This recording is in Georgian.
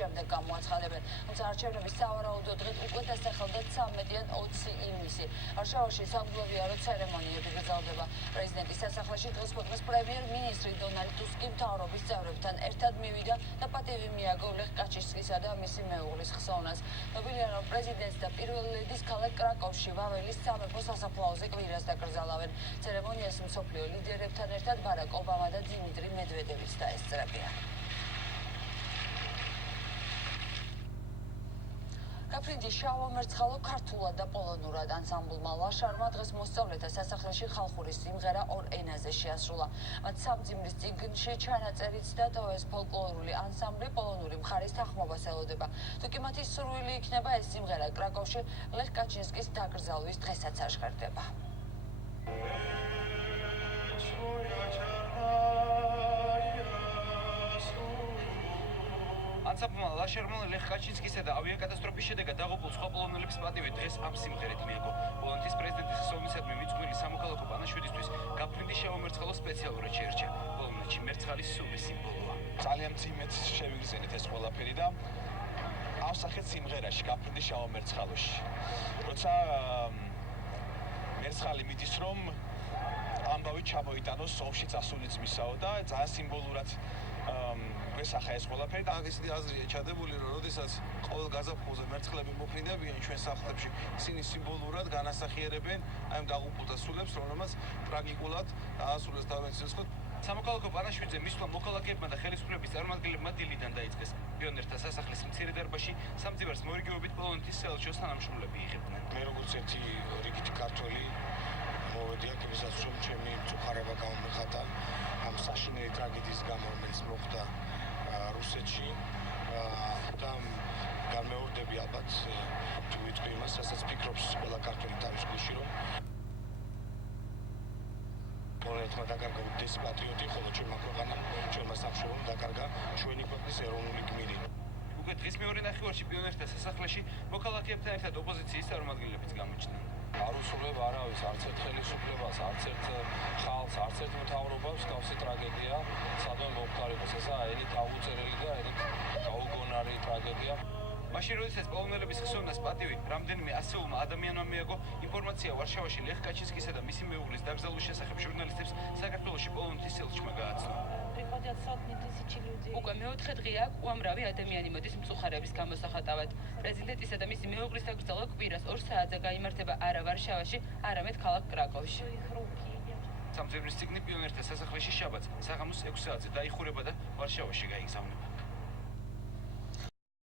შემდეგ გამოაცხადებენ. თუმცა არჩევნების სავარაუდო დღით უკვე დასახელდა 13-ან 20 ივნისი. ვარშავაში სამგლოვიარო ცერემონიები გრძელდება. პრეზიდენტის სასახლეში დღეს ქვეყნის პრემიერ-მინისტრი დონალდ ტუსკი მთავრობის წევრებთან ერთად მივიდა და პატივი მიაგო ლეხ კაჩინსკისა და მისი მეუღლის ხსოვნას. ნობილია, რომ პრეზიდენტს და პირველი ლედის ქალაქ კრაკოვში ვაველის სამეფო სასაფლაოზე კვირას დაკრძალავენ. ცერემონიას მსოფლიო ლიდერებთან ერთად ბარაკ ობამა და დიმიტრი მედვედევიც დაესწრებიან. გაფრინდი შავ-ამერცხალო ქართულად და პოლონურად ანსამბლმა ლაშარმა დღეს მოსწავლეთა სასახლეში ხალხური სიმღერა ორ ენაზე შეასრულა. მათ სამძიმრის წიგნში ჩანაწერიც და ტოვეს ფოლკლორული ანსამბლი პოლონური მხარის თანხმობას ელოდება. თუკი მათი სურვილი იქნება, ეს სიმღერა კრაკოვში ლეხ კაჩინსკის დაკრძალვის დღესაც აღშფრდება. ანსამბლმა ლაშარმა ლეხ კაჩინსკისა და ავიაკატასტროფის შედეგად დაღუპულ სხვა პოლონელების პატივი დღეს ამ სიმღერით მიაგო. პოლონეთის პრეზიდენტის ხსოვნისადმი მიძღვნილი სამოქალაქო პანაშვიდისთვის გაფრინდი შავ-ამერცხალო სპეციალურად შეერჩა. პოლონეთში მერცხალის სულის სიმბოლოა. ძალიან მძიმედ შევიგრძენით ეს ყველაფერი და ავსახეთ სიმღერაში გაფრინდი შავ-ამერცხალოში. როცა მერცხალი მიდის, რომ ამბავი ჩამოიტანოს ომში წასული ძმისაო და ძალიან სიმბოლურად გვესახა ეს ყველაფერი და ისეთი აზრია ჩადებული, რომ როდესაც ყოველ გაზაფხულზე მერცხლები მოფრინდებიან ჩვენ სახლებში, ისინი სიმბოლურად განასახიერებენ აი ამ დაღუპულთა სულებს, რომელმაც ტრაგიკულად დაასრულეს თავიანთი სიცოცხლე. სამოქალაქო პანაშვიდზე მისვლა მოქალაქეებმა და ხელისუფლების წარმომადგენლებმა დილიდან დაიწყეს. პიონერთა სასახლის მცირე დარბაზში სამძივარს მორიგეობით პოლონეთის საელჩოს თანამშრომლები იღებდნენ. მე როგორც ერთი რიგითი ქართველი მოვედი აქ იმისაც, რომ ჩემი მწუხარება გამომეხატა ამ საშინელი ტრაგედიის გამო, რომელიც მოხდა რუსეთში და განმეორდები ალბათ თუ ვიტყვი იმას, რასაც ფიქრობს ყველა ქართველი თავის გულში, რომ პოლონეთმა დაკარგა უდიდესი პატრიოტი, ხოლო ჩვენმა ქვეყანამ, ჩვენმა სამშობლომ დაკარგა ჩვენი ქვეყნის ეროვნული გმირი. უკვე დღის მეორე ნახევარში პიონერთა სასახლეში მოქალაქეებთან ერთად ოპოზიციის წარმომადგენლებიც გამოჩნდნენ. არ უსრულებ არავის, არც ერთ ხელისუფლებას, არც ერთ ხალხს, არც ერთ მთავრობას გავსი ტრაგედია სადმე მომხდარებას. ესაა ელით აღუწერელი და ელით გაუგონარი ტრაგედია. მაშინ, როდესაც პოლონელების ხსოვნას პატივი რამდენიმე ასეულმა ადამიანმა მიაგო, ინფორმაცია ვარშავაში ლეხ კაჩინსკისა და მისი მეუღლის დაკრძალვის შესახებ ჟურნალისტებს საქართველოში პოლონეთის ელჩმა გააცნო. უკვე მეოთხე დღეა უამრავი ადამიანი მოდის მწუხარების გამოსახატავად. პრეზიდენტისა და მისი მეუღლის დაკრძალვა კვირას 2 საათზე გაიმართება არა ვარშავაში, არამედ ქალაქ კრაკოვში. სამძებრის წიგნი პიონერთა სასახლეში შაბათს საღამოს 6 საათზე დაიხურება და ვარშავაში გაიგზავნება.